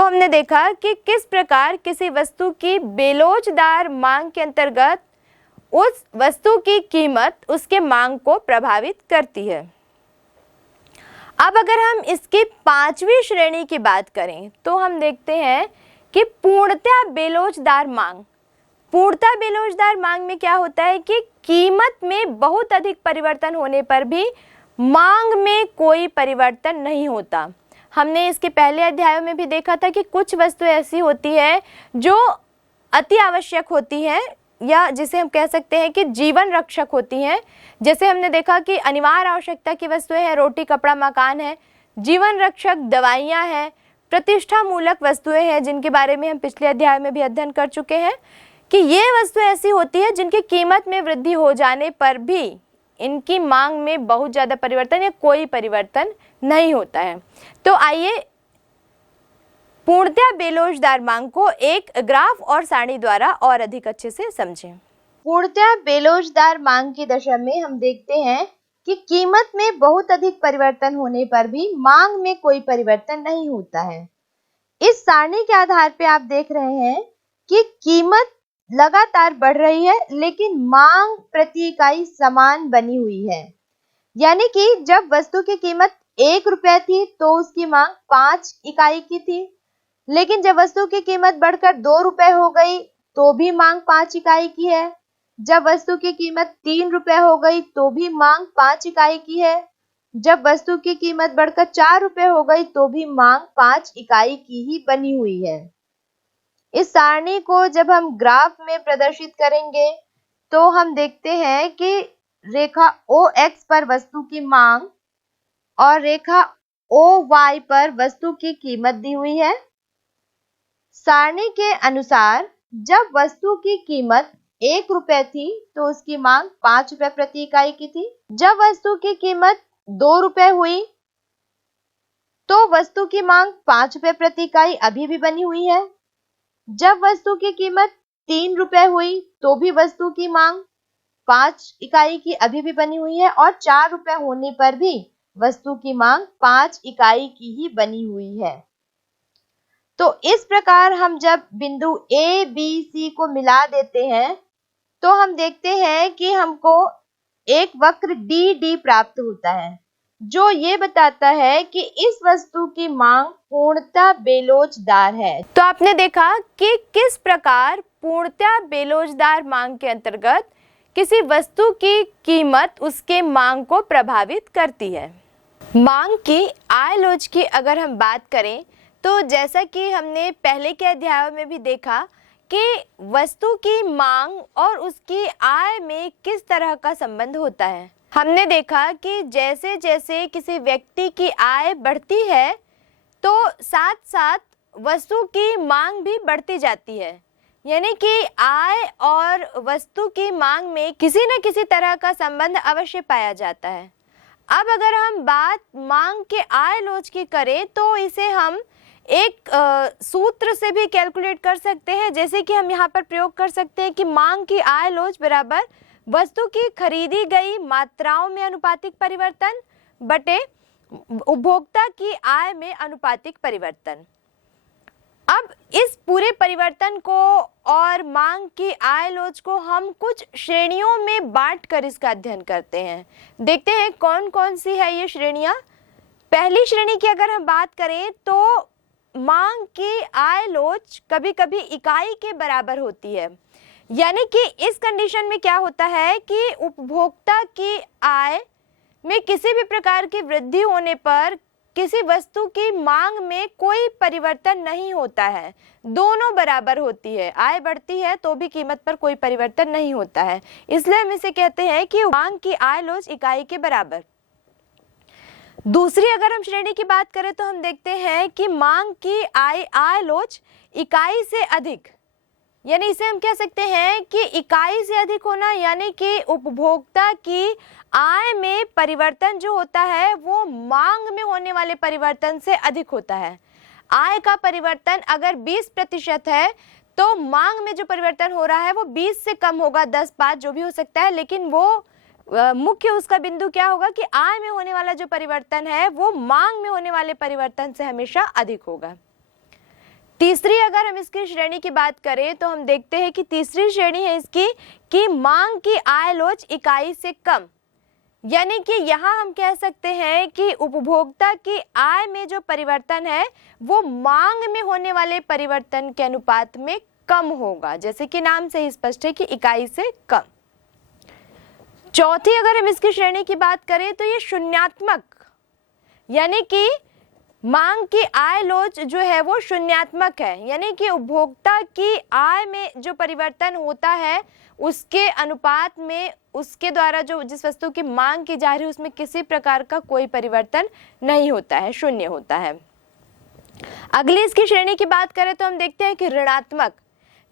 तो हमने देखा कि किस प्रकार किसी वस्तु की बेलोचदार मांग के अंतर्गत उस वस्तु की कीमत उसके मांग को प्रभावित करती है। अब अगर हम इसकी पांचवी श्रेणी की बात करें तो हम देखते हैं कि पूर्णतः बेलोचदार मांग। पूर्णतः बेलोचदार मांग में क्या होता है कि कीमत में बहुत अधिक परिवर्तन होने पर भी मांग में कोई परिवर्तन नहीं होता। हमने इसके पहले अध्यायों में भी देखा था कि कुछ वस्तुएं ऐसी होती है जो अति आवश्यक होती हैं या जिसे हम कह सकते हैं कि जीवन रक्षक होती हैं। जैसे हमने देखा कि अनिवार्य आवश्यकता की वस्तुएं हैं, रोटी कपड़ा मकान है। जीवन रक्षक दवाइयाँ हैं, प्रतिष्ठा मूलक वस्तुएं हैं जिनके बारे में हम पिछले अध्याय में भी अध्ययन कर चुके हैं कि ये वस्तुएं ऐसी होती है जिनकी कीमत में वृद्धि हो जाने पर भी इनकी मांग में बहुत ज़्यादा परिवर्तन या कोई परिवर्तन नहीं होता है। तो आइए पूर्णतः बेलोचदार मांग को एक ग्राफ और सारणी द्वारा और अधिक अच्छे से समझें। पूर्णतः बेलोचदार मांग की दशा में हम देखते हैं कि कीमत में बहुत अधिक परिवर्तन होने पर भी मांग में कोई परिवर्तन नहीं होता है। इस सारणी के आधार पे आप देख रहे हैं कि कीमत लगातार बढ़ रही है लेकिन मांग प्रति इकाई समान बनी हुई है। यानी कि जब वस्तु की कीमत 1 रुपया थी तो उसकी मांग 5 इकाई की थी, लेकिन जब वस्तु की कीमत बढ़कर 2 रुपए हो गई तो भी मांग 5 इकाई की है। जब वस्तु की कीमत 3 रुपए हो गई तो भी मांग 5 इकाई की है। जब वस्तु की कीमत बढ़कर 4 रुपए हो गई तो भी मांग 5 इकाई की ही बनी हुई है। इस सारणी को जब हम ग्राफ में प्रदर्शित करेंगे तो हम देखते हैं कि रेखा OX पर वस्तु की मांग और रेखा OY पर वस्तु की कीमत दी हुई है। सारणी के अनुसार जब वस्तु की कीमत 1 रुपए थी तो उसकी मांग 5 रुपए प्रति इकाई की थी। जब वस्तु की कीमत 2 रुपए हुई तो वस्तु की मांग 5 रुपए प्रति इकाई अभी भी बनी हुई है। जब वस्तु की कीमत 3 रुपए हुई तो भी वस्तु की मांग 5 इकाई की अभी भी बनी हुई है और 4 रुपए होने पर भी वस्तु की मांग 5 इकाई की ही बनी हुई है। तो इस प्रकार हम जब बिंदु A, B, C को मिला देते हैं तो हम देखते हैं कि हमको एक वक्र DD प्राप्त होता है जो ये बताता है कि इस वस्तु की मांग पूर्णतः बेलोचदार है। तो आपने देखा कि किस प्रकार पूर्णतः बेलोचदार मांग के अंतर्गत किसी वस्तु की कीमत उसके मांग को प्रभावित करती है। मांग की आय लोच की अगर हम बात करें तो जैसा कि हमने पहले के अध्यायों में भी देखा कि वस्तु की मांग और उसकी आय में किस तरह का संबंध होता है। हमने देखा कि जैसे जैसे किसी व्यक्ति की आय बढ़ती है तो साथ साथ वस्तु की मांग भी बढ़ती जाती है। यानी कि आय और वस्तु की मांग में किसी न किसी तरह का संबंध अवश्य पाया जाता है। अब अगर हम बात मांग के आय लोच की करें तो इसे हम एक सूत्र से भी कैलकुलेट कर सकते हैं। जैसे कि हम यहाँ पर प्रयोग कर सकते हैं कि मांग की आय लोच बराबर वस्तु की खरीदी गई मात्राओं में अनुपातिक परिवर्तन बटे उपभोक्ता की आय में अनुपातिक परिवर्तन। अब इस पूरे परिवर्तन को और मांग की आय लोच को हम कुछ श्रेणियों में बांटकर इसका अध्ययन करते हैं। देखते हैं कौन कौन सी है ये श्रेणियां। पहली श्रेणी की अगर हम बात करें तो मांग की आय लोच कभी कभी इकाई के बराबर होती है। यानी कि इस कंडीशन में क्या होता है कि उपभोक्ता की आय में किसी भी प्रकार की वृद्धि होने पर किसी वस्तु की मांग में कोई परिवर्तन नहीं होता है, दोनों बराबर होती है। आय बढ़ती है तो भी कीमत पर कोई परिवर्तन नहीं होता है, इसलिए हम इसे कहते हैं कि मांग की आय लोच इकाई के बराबर। दूसरी अगर हम श्रेणी की बात करें तो हम देखते हैं कि मांग की आय लोच इकाई से अधिक, यानी इसे हम कह सकते हैं कि इकाई से अधिक होना, यानी कि उपभोक्ता की आय में परिवर्तन जो होता है वो मांग में होने वाले परिवर्तन से अधिक होता है। आय का परिवर्तन अगर 20% है तो मांग में जो परिवर्तन हो रहा है वो 20 से कम होगा, 10, 5 जो भी हो सकता है, लेकिन वो मुख्य उसका बिंदु क्या होगा कि आय में होने वाला जो परिवर्तन है वो मांग में होने वाले परिवर्तन से हमेशा अधिक होगा। तीसरी अगर हम इसकी श्रेणी की बात करें तो हम देखते हैं कि तीसरी श्रेणी है इसकी कि मांग की आय लोच इकाई से कम, यानी कि यहाँ हम कह सकते हैं कि उपभोक्ता की आय में जो परिवर्तन है वो मांग में होने वाले परिवर्तन के अनुपात में कम होगा, जैसे कि नाम से ही स्पष्ट है कि इकाई से कम। चौथी अगर हम इसकी श्रेणी की बात करें तो ये शून्यात्मक, यानी कि मांग की आय लोच जो है वो शून्यात्मक है, यानी कि उपभोक्ता की आय में जो परिवर्तन होता है उसके अनुपात में उसके द्वारा जो जिस वस्तु की मांग की जा रही है उसमें किसी प्रकार का कोई परिवर्तन नहीं होता है, शून्य होता है। अगली इसकी श्रेणी की बात करें तो हम देखते हैं कि ऋणात्मक,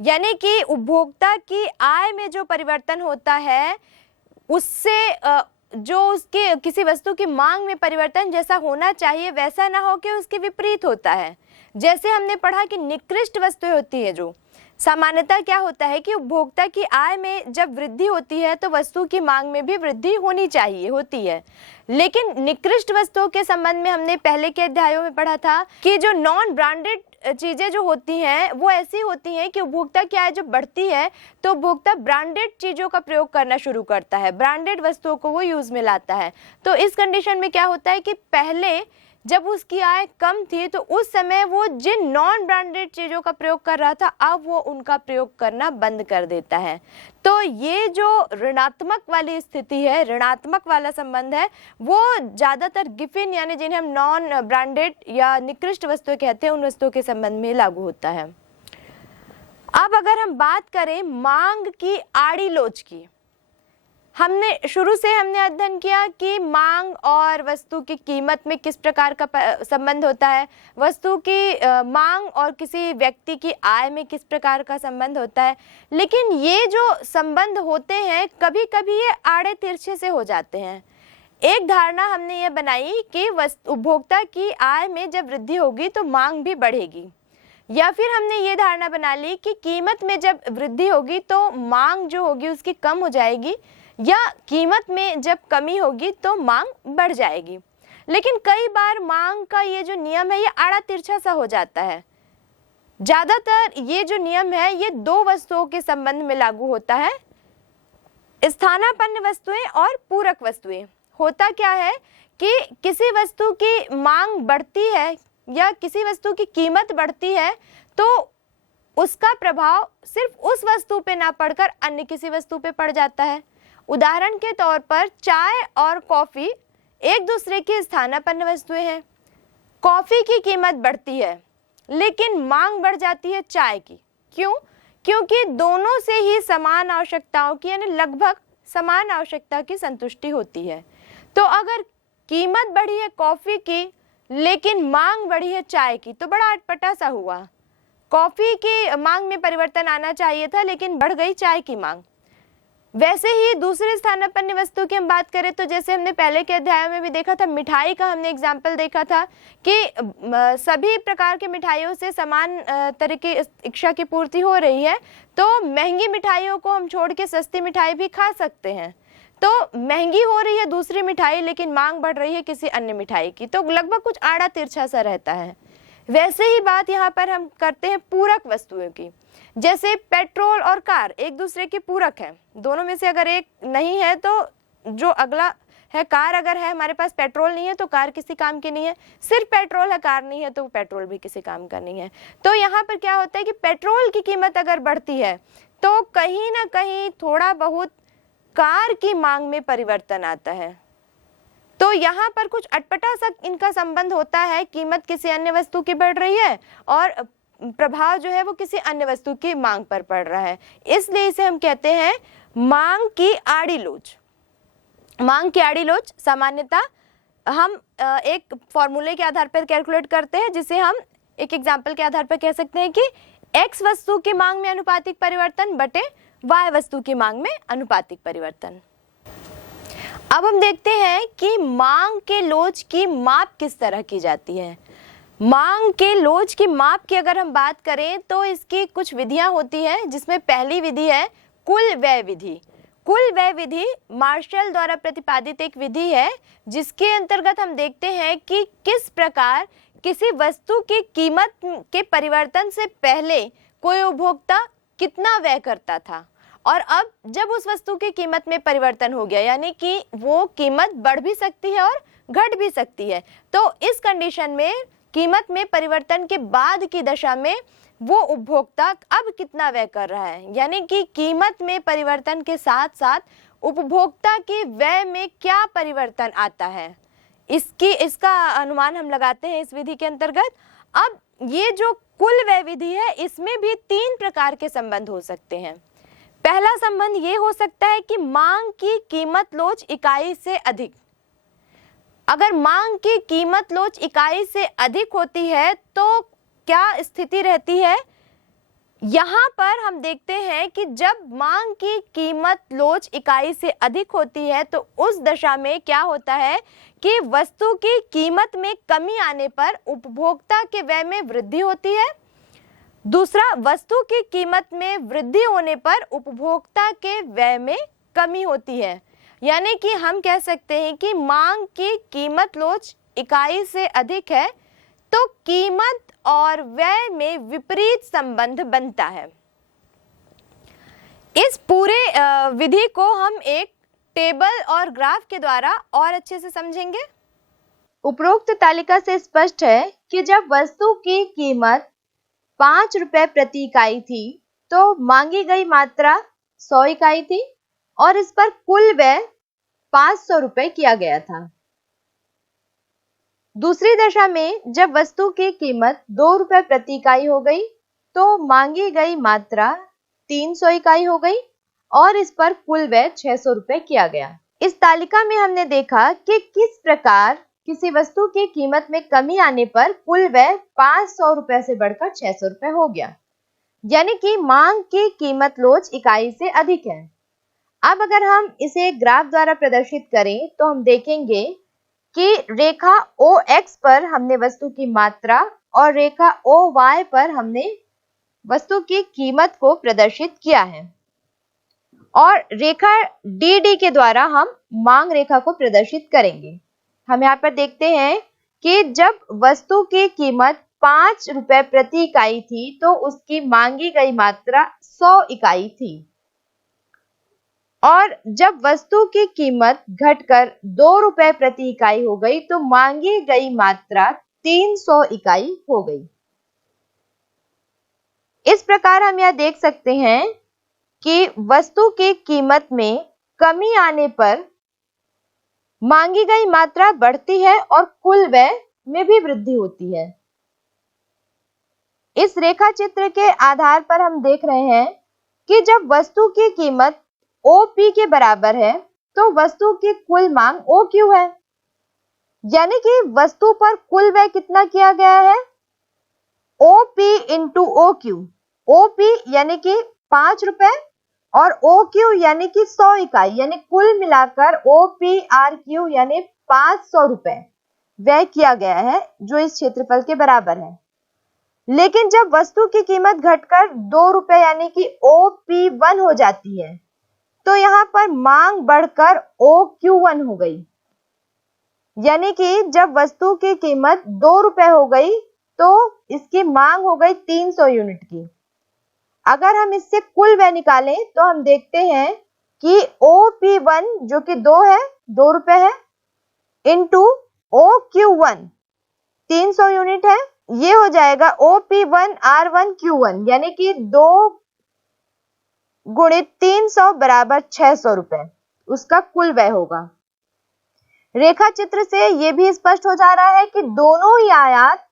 यानी कि उपभोक्ता की आय में जो परिवर्तन होता है उससे जो उसके किसी वस्तु की मांग में परिवर्तन जैसा होना चाहिए वैसा ना हो के उसके विपरीत होता है। जैसे हमने पढ़ा कि निकृष्ट वस्तुएं होती है, जो सामान्यतः क्या होता है कि उपभोक्ता की आय में जब वृद्धि होती है तो वस्तु की मांग में भी वृद्धि होनी चाहिए, होती है। लेकिन निकृष्ट वस्तुओं के संबंध में हमने पहले के अध्यायों में पढ़ा था कि जो नॉन ब्रांडेड चीजें जो होती हैं वो ऐसी होती हैं कि उपभोक्ता की आय जब बढ़ती है तो उपभोक्ता ब्रांडेड चीजों का प्रयोग करना शुरू करता है, ब्रांडेड वस्तुओं को वो यूज में लाता है। तो इस कंडीशन में क्या होता है कि पहले जब उसकी आय कम थी तो उस समय वो जिन नॉन ब्रांडेड चीजों का प्रयोग कर रहा था अब वो उनका प्रयोग करना बंद कर देता है। तो ये जो ऋणात्मक वाली स्थिति है, ऋणात्मक वाला संबंध है, वो ज्यादातर गिफिन यानी जिन्हें हम नॉन ब्रांडेड या निकृष्ट वस्तुएं कहते हैं उन वस्तुओं के संबंध में लागू होता है। अब अगर हम बात करें मांग की आड़ी लोच की, हमने शुरू से अध्ययन किया कि मांग और वस्तु की कीमत में किस प्रकार का संबंध होता है, वस्तु की मांग और किसी व्यक्ति की आय में किस प्रकार का संबंध होता है। लेकिन ये जो संबंध होते हैं कभी कभी ये आड़े तिरछे से हो जाते हैं। एक धारणा हमने ये बनाई कि उपभोक्ता की आय में जब वृद्धि होगी तो मांग भी बढ़ेगी, या फिर हमने ये धारणा बना ली कि कीमत में जब वृद्धि होगी तो मांग जो होगी उसकी कम हो जाएगी, या कीमत में जब कमी होगी तो मांग बढ़ जाएगी। लेकिन कई बार मांग का ये जो नियम है ये आड़ा तिरछा सा हो जाता है। ज्यादातर ये जो नियम है ये दो वस्तुओं के संबंध में लागू होता है, स्थानापन्न वस्तुएं और पूरक वस्तुएं। होता क्या है कि किसी वस्तु की मांग बढ़ती है या किसी वस्तु की कीमत बढ़ती है तो उसका प्रभाव सिर्फ उस वस्तु पे ना पड़कर अन्य किसी वस्तु पे पड़ जाता है। उदाहरण के तौर पर चाय और कॉफी एक दूसरे की स्थानापन्न वस्तुएं हैं। कॉफी की कीमत बढ़ती है लेकिन मांग बढ़ जाती है चाय की। क्यों? क्योंकि दोनों से ही समान आवश्यकताओं की यानी लगभग समान आवश्यकता की संतुष्टि होती है। तो अगर कीमत बढ़ी है कॉफी की लेकिन मांग बढ़ी है चाय की तो बड़ा अटपटा सा हुआ। कॉफी की मांग में परिवर्तन आना चाहिए था लेकिन बढ़ गई चाय की मांग। वैसे ही दूसरे स्थानापन्न वस्तु की हम बात करें तो जैसे हमने पहले के अध्याय में भी देखा था, मिठाई का हमने एग्जाम्पल देखा था कि सभी प्रकार के मिठाइयों से समान तरह की इच्छा की पूर्ति हो रही है तो महंगी मिठाइयों को हम छोड़ के सस्ती मिठाई भी खा सकते हैं। तो महंगी हो रही है दूसरी मिठाई लेकिन मांग बढ़ रही है किसी अन्य मिठाई की, तो लगभग कुछ आड़ा तिरछा सा रहता है। वैसे ही बात यहाँ पर हम करते हैं पूरक वस्तुओं की। जैसे पेट्रोल और कार एक दूसरे के पूरक हैं, दोनों में से अगर एक नहीं है तो जो अगला है, कार अगर है हमारे पास पेट्रोल नहीं है तो कार किसी काम की नहीं है, सिर्फ पेट्रोल है कार नहीं है तो पेट्रोल भी किसी काम का नहीं है। तो यहाँ पर क्या होता है कि पेट्रोल की कीमत अगर बढ़ती है तो कहीं ना कहीं थोड़ा बहुत कार की मांग में परिवर्तन आता है। तो यहाँ पर कुछ अटपटा सा इनका संबंध होता है, कीमत किसी अन्य वस्तु की बढ़ रही है और प्रभाव जो है वो किसी अन्य वस्तु की मांग पर पड़ रहा है, इसलिए इसे हम कहते हैं मांग की आड़ी लोच। मांग की आड़ी लोच सामान्यतः हम एक फॉर्मूले के आधार पर कैलकुलेट करते हैं, जिसे हम एक एग्जाम्पल के आधार पर कह सकते हैं कि x वस्तु की मांग में अनुपातिक परिवर्तन बटे y वस्तु की मांग में अनुपातिक परिवर्तन। अब हम देखते हैं कि मांग के लोच की माप किस तरह की जाती है। मांग के लोच की माप की अगर हम बात करें तो इसकी कुछ विधियां होती हैं, जिसमें पहली विधि है कुल व्यय विधि। कुल व्यय विधि मार्शल द्वारा प्रतिपादित एक विधि है जिसके अंतर्गत हम देखते हैं कि किस प्रकार किसी वस्तु की कीमत के परिवर्तन से पहले कोई उपभोक्ता कितना व्यय करता था, और अब जब उस वस्तु की कीमत में परिवर्तन हो गया, यानी कि वो कीमत बढ़ भी सकती है और घट भी सकती है, तो इस कंडीशन में कीमत में परिवर्तन के बाद की दशा में वो उपभोक्ता अब कितना व्यय कर रहा है, यानी कि कीमत में परिवर्तन के साथ साथ उपभोक्ता के व्यय में क्या परिवर्तन आता है, इसका अनुमान हम लगाते हैं इस विधि के अंतर्गत। अब ये जो कुल व्यय विधि है, इसमें भी 3 प्रकार के संबंध हो सकते हैं। पहला संबंध ये हो सकता है कि मांग की कीमत लोच इकाई से अधिक। अगर मांग की कीमत लोच इकाई से अधिक होती है तो क्या स्थिति रहती है, यहाँ पर हम देखते हैं कि जब मांग की कीमत लोच इकाई से अधिक होती है तो उस दशा में क्या होता है कि वस्तु की कीमत में कमी आने पर उपभोक्ता के व्यय में वृद्धि होती है। दूसरा, वस्तु की कीमत में वृद्धि होने पर उपभोक्ता के व्यय में कमी होती है, यानी कि हम कह सकते हैं कि मांग की कीमत लोच इकाई से अधिक है तो कीमत और व्यय में विपरीत संबंध बनता है। इस पूरे विधि को हम एक टेबल और ग्राफ के द्वारा और अच्छे से समझेंगे। उपरोक्त तालिका से स्पष्ट है कि जब वस्तु की कीमत 5 रुपए प्रति इकाई थी तो मांगी गई मात्रा 100 इकाई थी और इस पर कुल व्यय 500 रुपए किया गया था। दूसरी दशा में जब वस्तु की कीमत 2 रुपए प्रति इकाई हो गई तो मांगी गई मात्रा 300 इकाई हो गई और इस पर कुल व्यय 600 रुपए किया गया। इस तालिका में हमने देखा कि किस प्रकार किसी वस्तु की कीमत में कमी आने पर कुल व्यय 500 रुपए से बढ़कर 600 रुपए हो गया, यानी कि मांग की कीमत लोच इकाई से अधिक है। अब अगर हम इसे ग्राफ द्वारा प्रदर्शित करें तो हम देखेंगे कि रेखा OX पर हमने वस्तु की मात्रा और रेखा OY पर हमने वस्तु की कीमत को प्रदर्शित किया है और रेखा DD के द्वारा हम मांग रेखा को प्रदर्शित करेंगे। हम यहाँ पर देखते हैं कि जब वस्तु की कीमत 5 रुपए प्रति इकाई थी तो उसकी मांगी गई मात्रा 100 इकाई थी और जब वस्तु की कीमत घटकर 2 रुपए प्रति इकाई हो गई तो मांगी गई मात्रा 300 इकाई हो गई। इस प्रकार हम यह देख सकते हैं कि वस्तु की कीमत में कमी आने पर मांगी गई मात्रा बढ़ती है और कुल व्यय में भी वृद्धि होती है। इस रेखा चित्र के आधार पर हम देख रहे हैं कि जब वस्तु की कीमत OP के बराबर है तो वस्तु की कुल मांग OQ है, यानी कि वस्तु पर कुल व्यय कितना किया गया है, OP इंटू OQ। OP यानी कि 5 रुपए और OQ यानी कि 100 इकाई, यानी कुल मिलाकर OPRQ यानी 500 रुपए व्यय किया गया है जो इस क्षेत्रफल के बराबर है। लेकिन जब वस्तु की कीमत घटकर 2 रुपए यानी कि OP1 हो जाती है तो यहाँ पर मांग बढ़कर OQ1 हो गई, यानी कि जब वस्तु की कीमत 2 रुपए हो गई तो इसकी मांग हो गई 300 यूनिट की। अगर हम इससे कुल व्यय निकालें तो हम देखते हैं कि OP1 जो कि 2 है, 2 रुपए है, इंटू OQ1 300 यूनिट है, ये हो जाएगा OP1R1Q1 यानी कि 2 गुणित 300 बराबर 600 रुपए उसका कुल व्यय होगा। रेखा चित्र से यह भी स्पष्ट हो जा रहा है कि दोनों ही आयात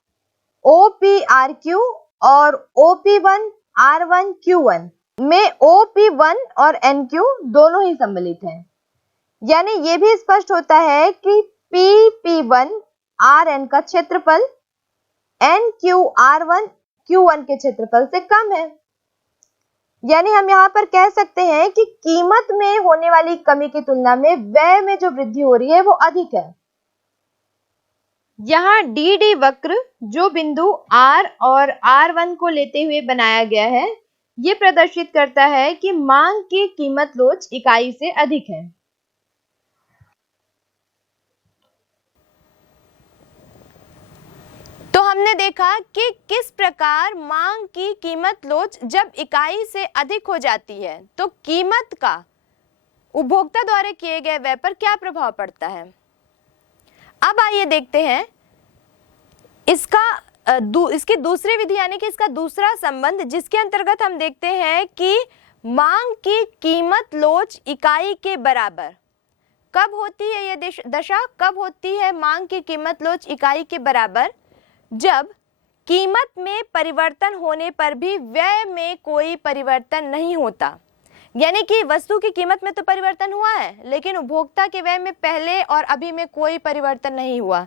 OPRQ और OP1R1Q1 में OP1 और NQ दोनों ही सम्मिलित हैं, यानी यह भी स्पष्ट होता है कि PP1RN का क्षेत्रफल NQR1Q1 के क्षेत्रफल से कम है, यानी हम यहाँ पर कह सकते हैं कि कीमत में होने वाली कमी की तुलना में व्यय में जो वृद्धि हो रही है वो अधिक है। यहाँ DD वक्र जो बिंदु R और R1 को लेते हुए बनाया गया है, ये प्रदर्शित करता है कि मांग की कीमत लोच इकाई से अधिक है। तो हमने देखा कि किस प्रकार मांग की कीमत लोच जब इकाई से अधिक हो जाती है तो कीमत का उपभोक्ता द्वारा किए गए व्यय पर क्या प्रभाव पड़ता है। अब आइए देखते हैं इसकी दूसरी विधि यानी कि इसका दूसरा संबंध, जिसके अंतर्गत हम देखते हैं कि मांग की कीमत लोच इकाई के बराबर कब होती है। यह दशा कब होती है मांग की कीमत लोच इकाई के बराबर, जब कीमत में परिवर्तन होने पर भी व्यय में कोई परिवर्तन नहीं होता। यानी कि वस्तु की कीमत में तो परिवर्तन हुआ है लेकिन उपभोक्ता के व्यय में पहले और अभी में कोई परिवर्तन नहीं हुआ।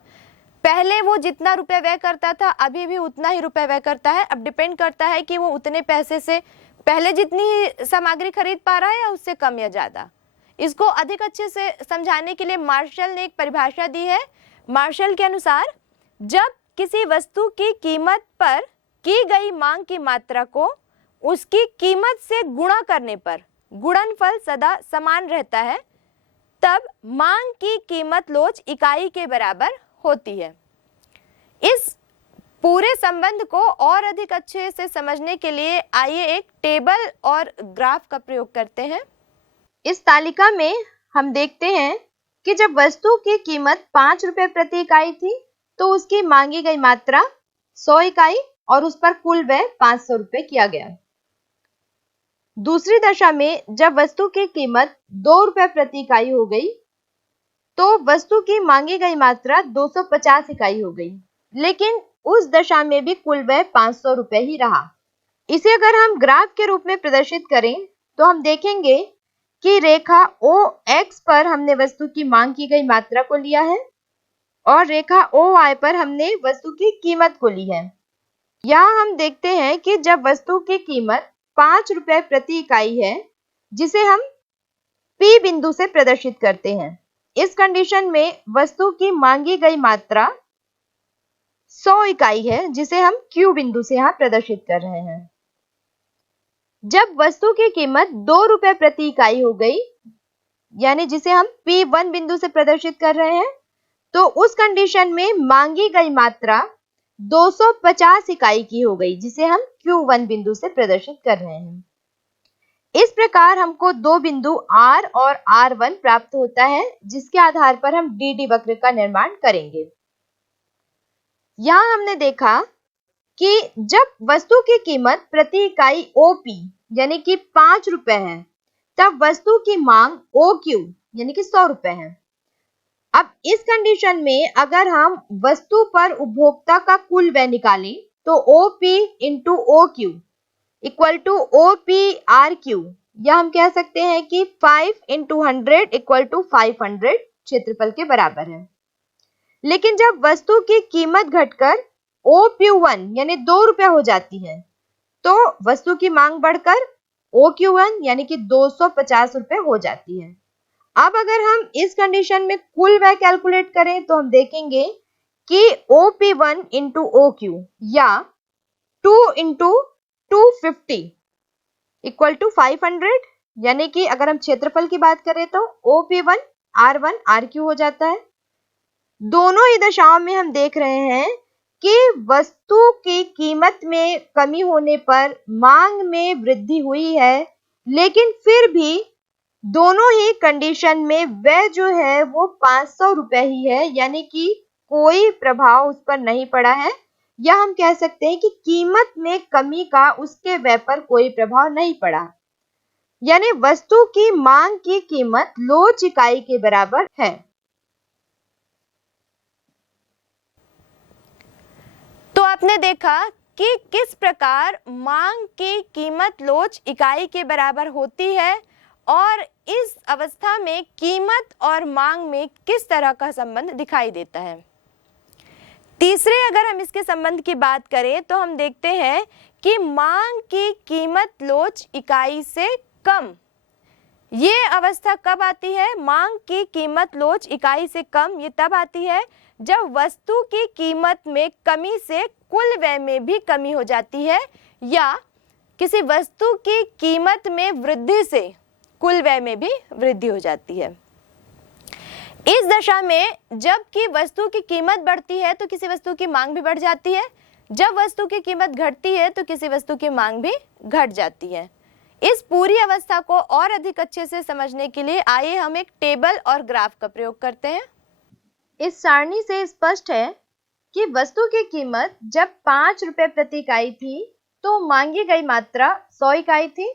पहले वो जितना रुपए व्यय करता था अभी भी उतना ही रुपए व्यय करता है। अब डिपेंड करता है कि वो उतने पैसे से पहले जितनी सामग्री खरीद पा रहा है या उससे कम या ज्यादा। इसको अधिक अच्छे से समझाने के लिए मार्शल ने एक परिभाषा दी है। मार्शल के अनुसार जब किसी वस्तु की कीमत पर की गई मांग की मात्रा को उसकी कीमत से गुणा करने पर गुणनफल सदा समान रहता है, तब मांग की कीमत लोच इकाई के बराबर होती है। इस पूरे संबंध को और अधिक अच्छे से समझने के लिए आइए एक टेबल और ग्राफ का प्रयोग करते हैं। इस तालिका में हम देखते हैं कि जब वस्तु की कीमत 5 रुपए प्रति इकाई थी तो उसकी मांगी गई मात्रा 100 इकाई और उस पर कुल व्यय 500 रुपए किया गया। दूसरी दशा में जब वस्तु की कीमत 2 रुपए प्रति इकाई हो गई तो वस्तु की मांगी गई मात्रा 250 इकाई हो गई, लेकिन उस दशा में भी कुल व्यय 500 रुपए ही रहा। इसे अगर हम ग्राफ के रूप में प्रदर्शित करें तो हम देखेंगे कि रेखा OX पर हमने वस्तु की मांग की गई मात्रा को लिया है और रेखा OY पर हमने वस्तु की कीमत को ली है। यहाँ हम देखते हैं कि जब वस्तु की कीमत 5 रुपए प्रति इकाई है, जिसे हम P बिंदु से प्रदर्शित करते हैं, इस कंडीशन में वस्तु की मांगी गई मात्रा 100 इकाई है, जिसे हम Q बिंदु से यहाँ प्रदर्शित कर रहे हैं। जब वस्तु की कीमत 2 रुपए प्रति इकाई हो गई, यानी जिसे हम P1 बिंदु से प्रदर्शित कर रहे हैं, तो उस कंडीशन में मांगी गई मात्रा 250 इकाई की हो गई, जिसे हम Q1 बिंदु से प्रदर्शित कर रहे हैं। इस प्रकार हमको दो बिंदु R और R1 प्राप्त होता है, जिसके आधार पर हम DD वक्र का निर्माण करेंगे। यहाँ हमने देखा कि जब वस्तु की कीमत प्रति इकाई OP यानी कि 5 रुपए है, तब वस्तु की मांग OQ यानी कि 100 रुपए है। अब इस कंडीशन में अगर हम वस्तु पर उपभोक्ता का कुल व्यय निकालें तो OP into OQ equal to OPRQ, या हम कह सकते हैं कि 5 इंटू 100 इक्वल टू 500 क्षेत्रफल के बराबर है। लेकिन जब वस्तु की कीमत घटकर OQ1 यानी 2 रुपए हो जाती है तो वस्तु की मांग बढ़कर OQ1 यानी कि 250 रुपए हो जाती है। अब अगर हम इस कंडीशन में कुल व्यय कैलकुलेट करें तो हम देखेंगे कि OP1 इंटू OQ या 2 इंटू 250 इक्वल टू 500, यानी कि अगर हम क्षेत्रफल की बात करें तो OP1 R1 RQ हो जाता है। दोनों ही दशाओं में हम देख रहे हैं कि वस्तु की कीमत में कमी होने पर मांग में वृद्धि हुई है, लेकिन फिर भी दोनों ही कंडीशन में व्यय जो है वो 500 रुपए ही है, यानी कि कोई प्रभाव उस पर नहीं पड़ा है, या हम कह सकते हैं कि कीमत में कमी का उसके व्यय पर कोई प्रभाव नहीं पड़ा। यानी वस्तु की मांग की कीमत लोच इकाई के बराबर है। तो आपने देखा कि किस प्रकार मांग की कीमत लोच इकाई के बराबर होती है और इस अवस्था में कीमत और मांग में किस तरह का संबंध दिखाई देता है। तीसरे अगर हम इसके संबंध की बात करें तो हम देखते हैं कि मांग की कीमत लोच इकाई से कम। ये अवस्था कब आती है? मांग की कीमत लोच इकाई से कम ये तब आती है जब वस्तु की कीमत में कमी से कुल व्यय में भी कमी हो जाती है, या किसी वस्तु की कीमत में वृद्धि से कुल व्यय में भी वृद्धि हो जाती है। इस दशा में जबकि वस्तु की कीमत बढ़ती है तो किसी वस्तु की मांग भी बढ़ जाती है, जब वस्तु की कीमत घटती है तो किसी वस्तु की मांग भी घट जाती है। इस पूरी अवस्था को और अधिक अच्छे से समझने के लिए आइए हम एक टेबल और ग्राफ का प्रयोग करते हैं। इस सारणी से स्पष्ट है कि वस्तु की कीमत जब 5 रुपए प्रति इकाई थी तो मांगी गई मात्रा 100 इकाई थी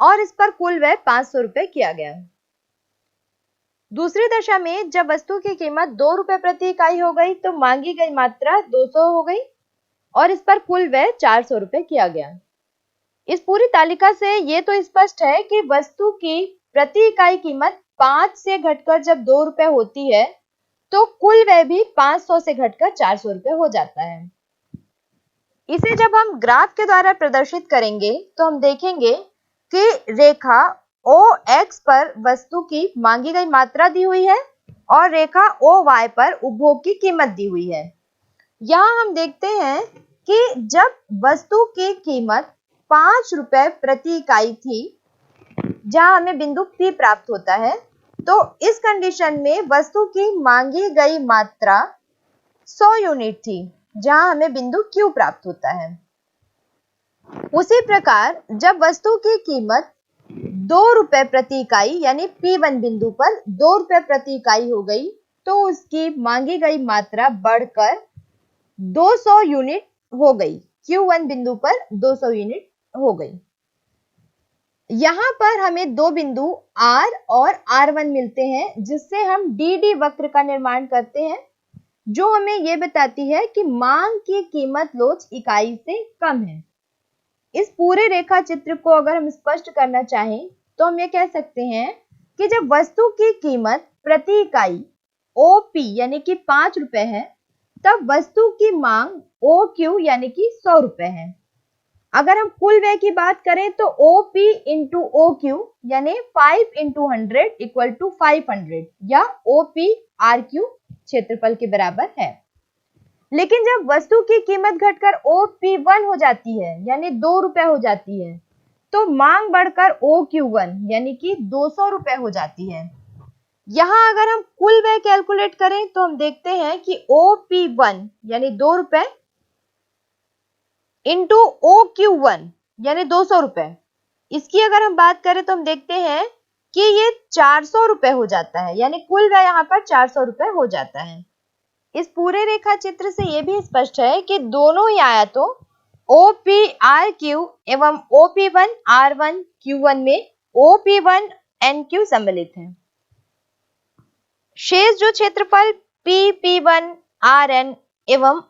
और इस पर कुल व्यय 500 रुपए किया गया। दूसरी दशा में जब वस्तु की कीमत 2 रुपए प्रति इकाई हो गई तो मांगी गई मात्रा 200 हो गई और इस पर कुल व्यय 400 रुपए किया गया। इस पूरी तालिका से ये तो स्पष्ट है कि वस्तु की प्रति इकाई कीमत 5 से घटकर जब 2 रुपए होती है तो कुल व्यय भी 500 से घटकर 400 रुपए हो जाता है। इसे जब हम ग्राफ के द्वारा प्रदर्शित करेंगे तो हम देखेंगे कि रेखा OX पर वस्तु की मांगी गई मात्रा दी हुई है और रेखा OY पर उपभोग की कीमत दी हुई है। यहाँ हम देखते हैं कि जब वस्तु की कीमत 5 रुपए प्रति इकाई थी, जहां हमें बिंदु P प्राप्त होता है, तो इस कंडीशन में वस्तु की मांगी गई मात्रा 100 यूनिट थी, जहां हमें बिंदु Q प्राप्त होता है। उसी प्रकार जब वस्तु की कीमत 2 रुपए प्रति इकाई यानी P1 बिंदु पर 2 रुपए प्रति इकाई हो गई तो उसकी मांगी गई मात्रा बढ़कर 200 यूनिट हो गई। Q1 बिंदु पर 200 यूनिट हो गई। यहाँ पर हमें दो बिंदु R और R1 मिलते हैं, जिससे हम DD वक्र का निर्माण करते हैं, जो हमें यह बताती है कि मांग की कीमत लोच इकाई से कम है। इस पूरे रेखा चित्र को अगर हम स्पष्ट करना चाहें तो हम ये कह सकते हैं कि जब वस्तु की कीमत प्रति इकाई OP यानी कि 5 रुपए है, तब वस्तु की मांग OQ यानी कि 100 रुपए है। अगर हम कुल व्यय की बात करें तो OP इंटू OQ यानी 5 इंटू 100 इक्वल टू 500 या OP RQ क्षेत्रफल के बराबर है। लेकिन जब वस्तु की कीमत घटकर OP1 हो जाती है यानी 2 रुपए हो जाती है, तो मांग बढ़कर OQ1 यानी कि 200 रुपए हो जाती है। यहाँ अगर हम कुल व्यय कैलकुलेट करें तो हम देखते हैं कि OP1 यानी 2 रुपए इंटू OQ1 यानी 200 रुपए, इसकी अगर हम बात करें तो हम देखते हैं कि ये 400 रुपए हो जाता है, यानी कुल व्यय यहाँ पर 400 रुपए हो जाता है। इस पूरे रेखा चित्र से यह भी स्पष्ट है कि दोनों ही आयतों OPRQ एवं OP1R1Q1 में OP1NQ सम्मिलित है। शेष जो क्षेत्रफल PP1RN एवं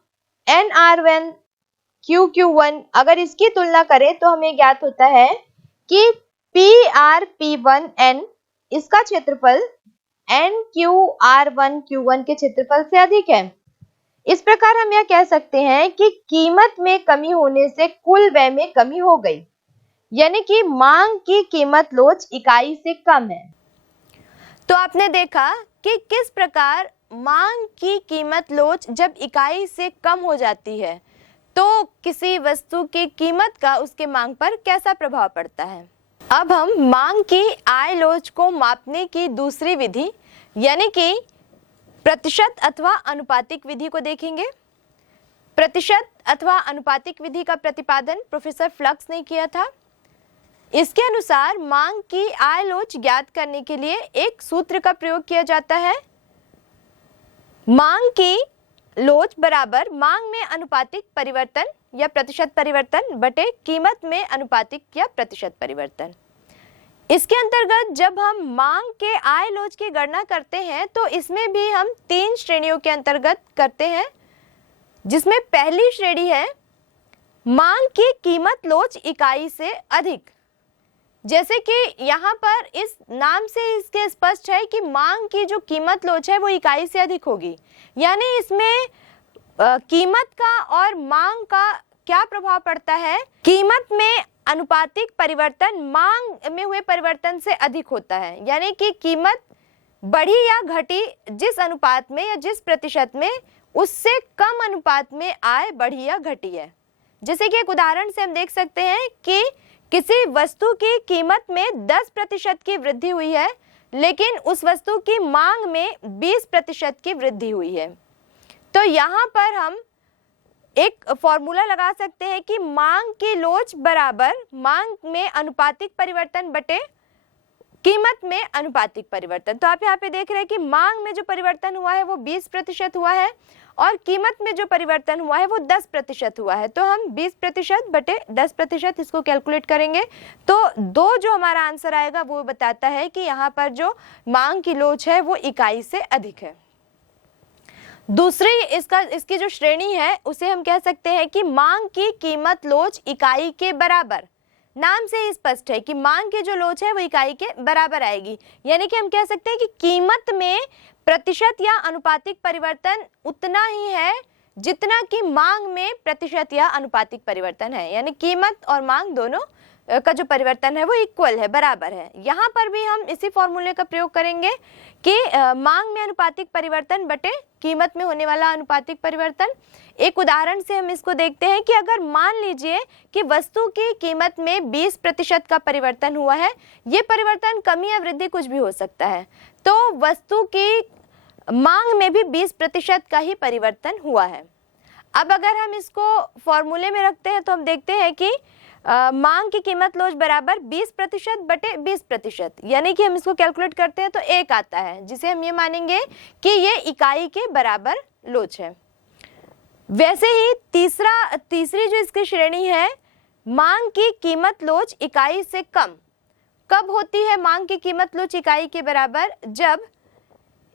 NR1QQ1, अगर इसकी तुलना करें तो हमें ज्ञात होता है कि PRP1N इसका क्षेत्रफल NQR1Q1 के क्षेत्रफल से अधिक है। इस प्रकार हम यह कह सकते हैं कि कीमत में कमी होने से कुल व्यय में कमी हो गई, यानी कि मांग की कीमत लोच इकाई से कम है। तो आपने देखा कि किस प्रकार मांग की कीमत लोच जब इकाई से कम हो जाती है तो किसी वस्तु की कीमत का उसके मांग पर कैसा प्रभाव पड़ता है। अब हम मांग की आय लोच को मापने की दूसरी विधि यानी कि प्रतिशत अथवा अनुपातिक विधि को देखेंगे। प्रतिशत अथवा अनुपातिक विधि का प्रतिपादन प्रोफेसर फ्लक्स ने किया था। इसके अनुसार मांग की आय लोच ज्ञात करने के लिए एक सूत्र का प्रयोग किया जाता है। मांग की लोच बराबर मांग में अनुपातिक परिवर्तन या प्रतिशत परिवर्तन बटे कीमत में अनुपातिक या प्रतिशत परिवर्तन। इसके अंतर्गत जब हम मांग के आय लोच की गणना करते हैं तो इसमें भी हम 3 श्रेणियों के अंतर्गत करते हैं, जिसमें पहली श्रेणी है मांग की कीमत लोच इकाई से अधिक। जैसे कि यहाँ पर इस नाम से इसके स्पष्ट है कि मांग की जो कीमत लोच है वो इकाई से अधिक होगी, यानी इसमें कीमत का और मांग का क्या प्रभाव पड़ता है। कीमत में अनुपातिक परिवर्तन मांग में हुए परिवर्तन से अधिक होता है, यानी कि कीमत बढ़ी या घटी जिस अनुपात में या जिस प्रतिशत में, उससे कम अनुपात में आय बढ़ी या घटी है। जैसे कि एक उदाहरण से हम देख सकते हैं कि किसी वस्तु की कीमत में 10% की वृद्धि हुई है, लेकिन उस वस्तु की मांग में 20% की वृद्धि हुई है। तो यहाँ पर हम एक फॉर्मूला लगा सकते हैं कि मांग की लोच बराबर मांग में अनुपातिक परिवर्तन बटे कीमत में अनुपातिक परिवर्तन। तो आप यहाँ पे देख रहे हैं कि मांग में जो परिवर्तन हुआ है वो 20% हुआ है और कीमत में जो परिवर्तन हुआ है वो 10% हुआ है। तो हम 20% बटे 10% इसको कैलकुलेट करेंगे तो 2 जो हमारा आंसर आएगा वो बताता है कि यहाँ पर जो मांग की लोच है वो इकाई से अधिक है। दूसरी इसकी जो श्रेणी है उसे हम कह सकते हैं कि मांग की कीमत लोच इकाई के बराबर। नाम से ही स्पष्ट है कि मांग की जो लोच है वो इकाई के बराबर आएगी, यानी कि हम कह सकते हैं कि कीमत में प्रतिशत या अनुपातिक परिवर्तन उतना ही है जितना कि मांग में प्रतिशत या अनुपातिक परिवर्तन है, यानी कीमत और मांग दोनों का जो परिवर्तन है वो इक्वल है, बराबर है। यहाँ पर भी हम इसी फॉर्मूले का प्रयोग करेंगे कि मांग में अनुपातिक परिवर्तन बटे कीमत में होने वाला अनुपातिक परिवर्तन। एक उदाहरण से हम इसको देखते हैं कि अगर मान लीजिए कि वस्तु की कीमत में 20% का परिवर्तन हुआ है, ये परिवर्तन कमी या वृद्धि कुछ भी हो सकता है, तो वस्तु की मांग में भी 20% का ही परिवर्तन हुआ है। अब अगर हम इसको फॉर्मूले में रखते हैं तो हम देखते हैं कि मांग की कीमत लोच बराबर 20% बटे 20%, यानी कि हम इसको कैलकुलेट करते हैं तो 1 आता है, जिसे हम ये मानेंगे कि ये इकाई के बराबर लोच है। वैसे ही तीसरी जो इसकी श्रेणी है, मांग की कीमत लोच इकाई से कम। कब होती है मांग की कीमत लोच इकाई के बराबर? जब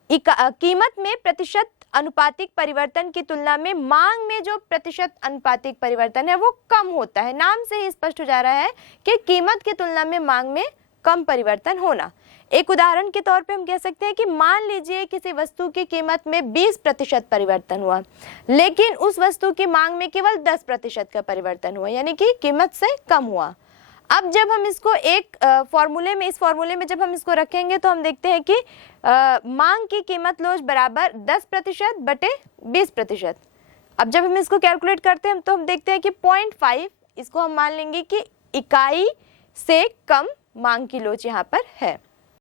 कीमत में प्रतिशत अनुपातिक परिवर्तन की तुलना में मांग में जो प्रतिशत अनुपातिक परिवर्तन है वो कम होता है। नाम से ही स्पष्ट हो जा रहा है कि कीमत की तुलना में मांग में कम परिवर्तन होना। एक उदाहरण के तौर पे हम कह सकते हैं कि मान लीजिए किसी वस्तु की कीमत में 20% परिवर्तन हुआ, लेकिन उस वस्तु की मांग में केवल 10% का परिवर्तन हुआ, यानी कि कीमत से कम हुआ। अब जब हम इसको एक इस फॉर्मूले में जब हम इसको रखेंगे तो हम देखते हैं कि मांग की कीमत लोच बराबर 10% बटे 20%। अब जब हम इसको कैलकुलेट करते हैं तो हम देखते हैं कि 0.5 इसको हम मान लेंगे कि इकाई से कम मांग की लोच यहाँ पर है।